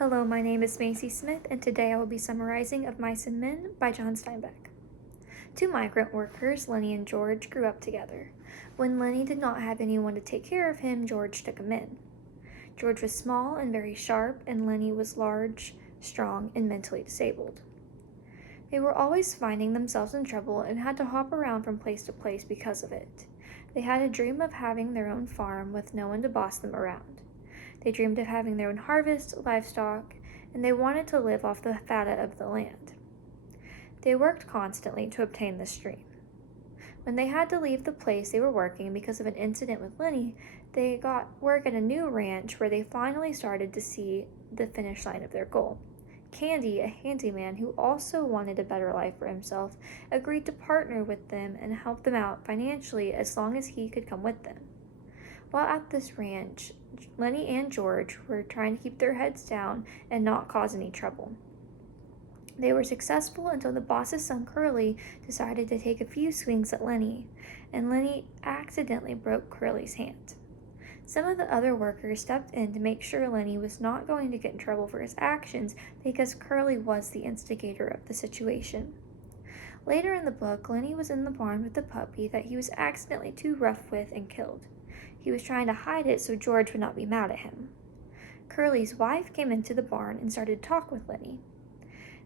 Hello, my name is Macy Smith, and today I will be summarizing Of Mice and Men by John Steinbeck. Two migrant workers, Lenny and George, grew up together. When Lenny did not have anyone to take care of him, George took him in. George was small and very sharp, and Lenny was large, strong, and mentally disabled. They were always finding themselves in trouble and had to hop around from place to place because of it. They had a dream of having their own farm with no one to boss them around. They dreamed of having their own harvest, livestock, and they wanted to live off the fat of the land. They worked constantly to obtain this dream. When they had to leave the place they were working because of an incident with Lenny, they got work at a new ranch where they finally started to see the finish line of their goal. Candy, a handyman who also wanted a better life for himself, agreed to partner with them and help them out financially as long as he could come with them. While at this ranch, Lenny and George were trying to keep their heads down and not cause any trouble. They were successful until the boss's son Curly decided to take a few swings at Lenny, and Lenny accidentally broke Curly's hand. Some of the other workers stepped in to make sure Lenny was not going to get in trouble for his actions because Curly was the instigator of the situation. Later in the book, Lenny was in the barn with a puppy that he was accidentally too rough with and killed. He was trying to hide it so George would not be mad at him. Curly's wife came into the barn and started to talk with Lenny.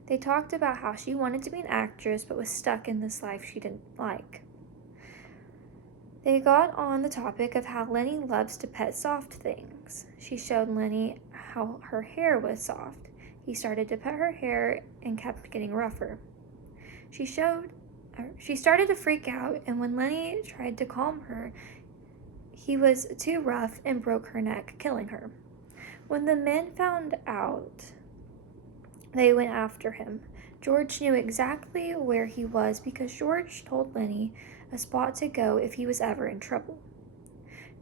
They talked about how she wanted to be an actress but was stuck in this life she didn't like. They got on the topic of how Lenny loves to pet soft things. She showed Lenny how her hair was soft. He started to pet her hair and kept getting rougher. She started to freak out, and when Lenny tried to calm her, he was too rough and broke her neck, killing her. When the men found out, they went after him. George knew exactly where he was because George told Lenny a spot to go if he was ever in trouble.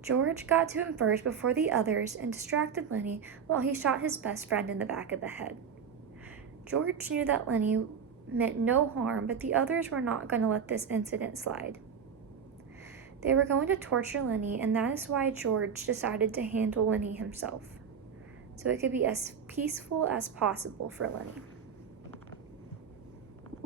George got to him first before the others and distracted Lenny while he shot his best friend in the back of the head. George knew that Lenny meant no harm, but the others were not going to let this incident slide. They were going to torture Lenny, and that is why George decided to handle Lenny himself, so it could be as peaceful as possible for Lenny.